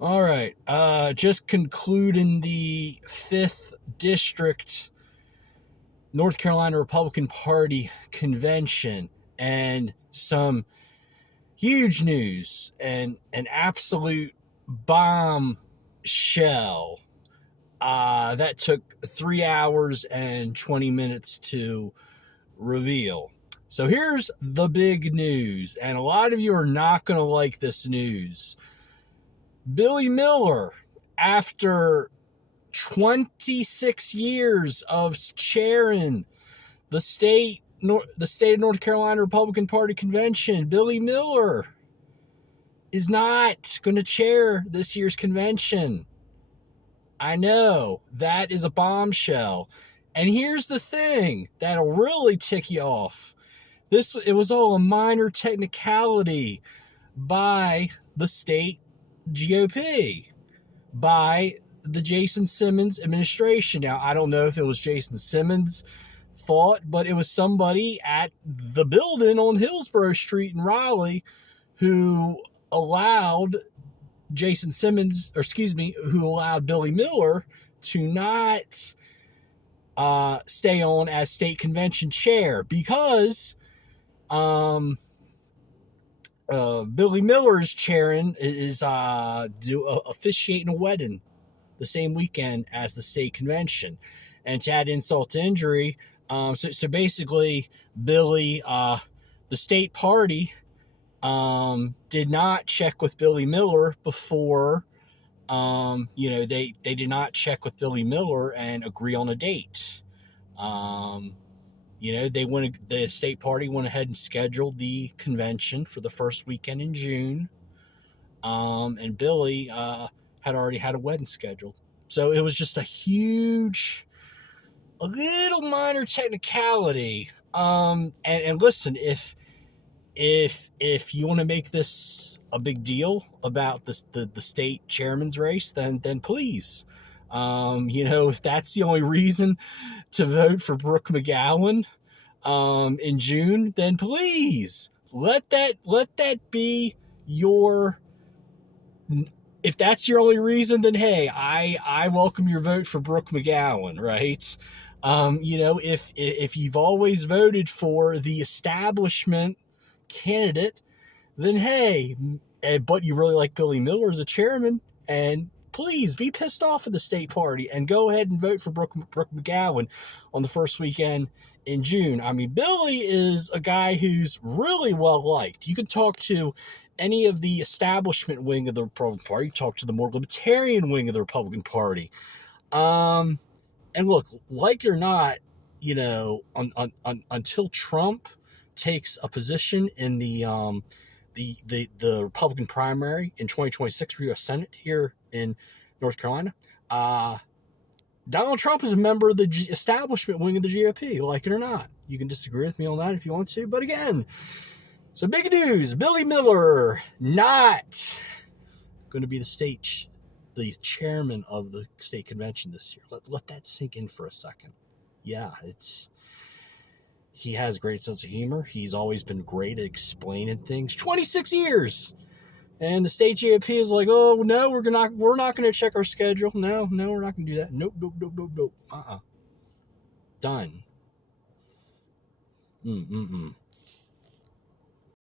All right. Just concluding the 5th District North Carolina Republican Party convention, and some huge news and an absolute bombshell that took 3 hours and 20 minutes to reveal. So here's the big news, and a lot of you are not going to like this news. Billy Miller, after 26 years of chairing the state of North Carolina Republican Party convention, Billy Miller is not going to chair this year's convention. I know, that is a bombshell. And here's the thing that'll really tick you off. It was all a minor technicality by the state GOP, by the Jason Simmons administration. Now, I don't know if it was Jason Simmons' fault, but it was somebody at the building on Hillsborough Street in Raleigh who allowed who allowed Billy Miller to not stay on as state convention chair, because Billy Miller is officiating a wedding the same weekend as the state convention. And to add insult to injury, so basically Billy, the state party, did not check with Billy Miller before, they did not check with Billy Miller and agree on a date. The state party went ahead and scheduled the convention for the first weekend in June. And Billy had already had a wedding scheduled. So it was just a little minor technicality. And listen, if you want to make this a big deal about the state chairman's race, then please. If that's the only reason to vote for Brooke McGowan in June, then please let that be your. If that's your only reason, then hey, I welcome your vote for Brooke McGowan, right? If you've always voted for the establishment candidate, then hey, but you really like Billy Miller as a chairman, and please be pissed off at the state party and go ahead and vote for Brooke McGowan on the first weekend in June. I mean, Billy is a guy who's really well liked. You can talk to any of the establishment wing of the Republican Party, talk to the more libertarian wing of the Republican Party. And look, like it or not, until Trump takes a position in the Republican primary in 2026 for U.S. Senate here in North Carolina, Donald Trump is a member of the establishment wing of the GOP, like it or not. You can disagree with me on that if you want to, but again, so big news, Billy Miller not going to be the chairman of the state convention this year. Let that sink in for a second. Yeah, he has a great sense of humor. He's always been great at explaining things. 26 years. And the state GOP is like, oh, no, we're not going to check our schedule. No, we're not going to do that. Nope. Done.